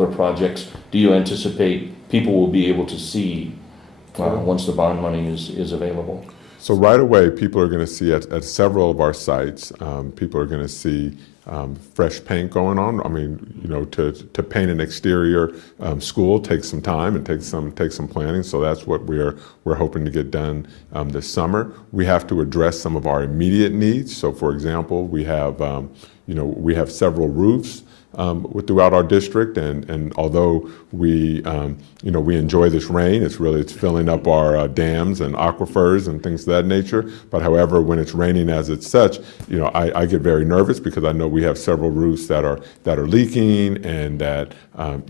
other projects do you anticipate people will be able to see once the bond money is available? So right away, people are going to see at several of our sites, people are going to see fresh paint going on. I mean, you know, to paint an exterior school takes some time and takes some planning. So that's what we're hoping to get done this summer. We have to address some of our immediate needs. So, for example, we have we have several roofs throughout our district, and although we we enjoy this rain, it's filling up our dams and aquifers and things of that nature. But however, when it's raining as it's such, I get very nervous because I know we have several roofs that are leaking and that are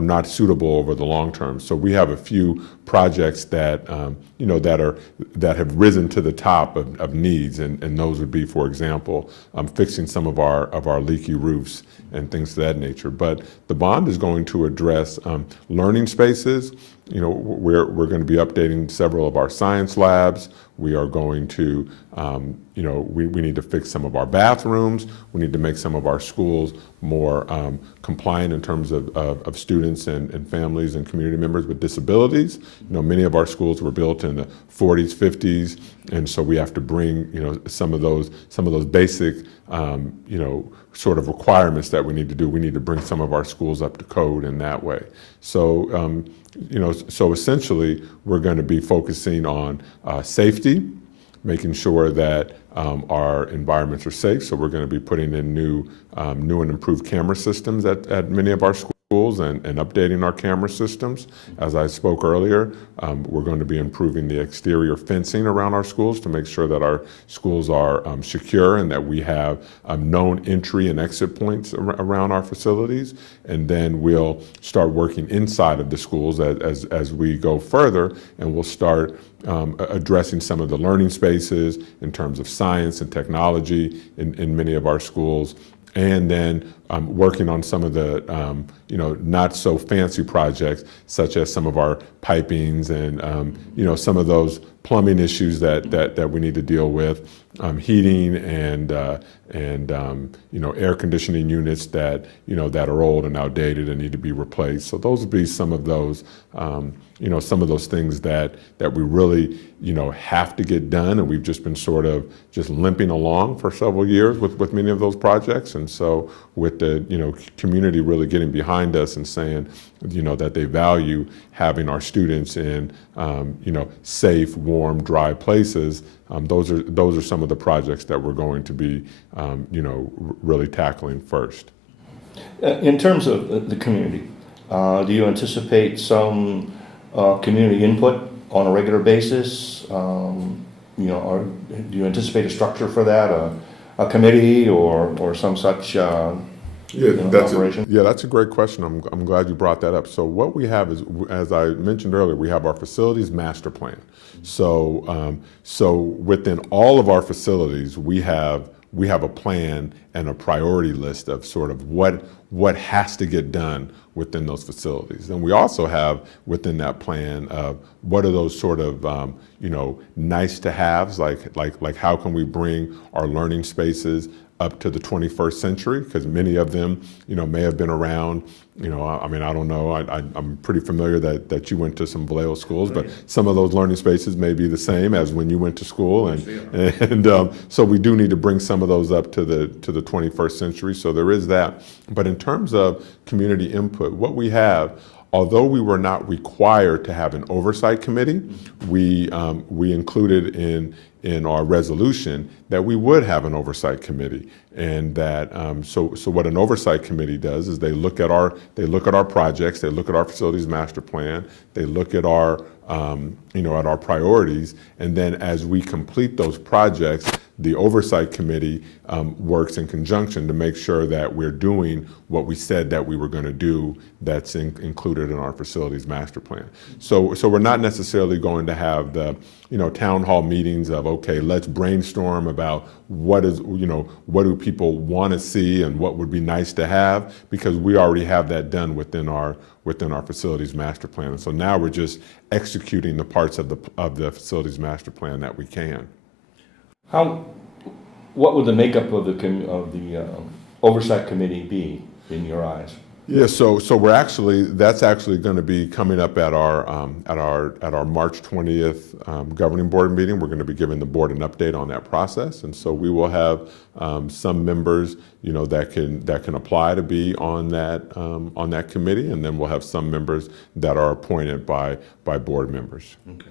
not suitable over the long term. So we have a few projects that that have risen to the top of needs, and those would be, for example, fixing some of our leaky roofs and things of that nature. But the bond is going to address learning spaces. We're going to be updating several of our science labs. We are going to, we need to fix some of our bathrooms. We need to make some of our schools more compliant in terms of students and families and community members with disabilities. Many of our schools were built in the 40s, 50s, and so we have to bring, some of those basic, sort of requirements that we need to do. We need to bring some of our schools up to code in that way. So, so essentially, we're going to be focusing on safety, making sure that our environments are safe. So we're going to be putting in new and improved camera systems at many of our schools and updating our camera systems. As I spoke earlier, we're going to be improving the exterior fencing around our schools to make sure that our schools are secure and that we have known entry and exit points around our facilities. And then we'll start working inside of the schools as we go further, and we'll start addressing some of the learning spaces in terms of science and technology in many of our schools. And then working on some of the not so fancy projects, such as some of our pipings and some of those plumbing issues that we need to deal with, heating and air conditioning units that that are old and outdated and need to be replaced. So those would be some of those some of those things that we really have to get done, and we've just been sort of just limping along for several years with many of those projects. And so with the community really getting behind us and saying that they value having our students in safe, warm, dry places, those are some of the projects that we're going to be really tackling first. In terms of the community, do you anticipate some community input on a regular basis? Do you anticipate a structure for that, a committee or some such operation? That's a great question. I'm glad you brought that up. So what we have is, as I mentioned earlier, we have our facilities master plan. So within all of our facilities, we have a plan and a priority list of sort of what has to get done within those facilities. And we also have within that plan what are those sort of nice to haves, like how can we bring our learning spaces up to the 21st century, because many of them may have been around. I mean, I don't know. I'm pretty familiar that you went to some Vallejo schools, but some of those learning spaces may be the same as when you went to school, and so we do need to bring some of those up to the 21st century. So there is that. But in terms of community input, what we have, although we were not required to have an oversight committee, we included in our resolution that we would have an oversight committee, and that so what an oversight committee does is they look at our projects, they look at our facilities master plan, they look at our at our priorities, and then as we complete those projects, the oversight committee works in conjunction to make sure that we're doing what we said that we were going to do that's included in our facilities master plan. So we're not necessarily going to have the town hall meetings of, okay, let's brainstorm about what do people want to see and what would be nice to have, because we already have that done within our facilities master plan. And so now we're just executing the parts of the facilities master plan that we can. What would the makeup of the oversight committee be? in your eyes? Yeah, so that's actually going to be coming up at our March 20th governing board meeting. We're going to be giving the board an update on that process, and so we will have some members, that can apply to be on that committee, and then we'll have some members that are appointed by board members. Okay.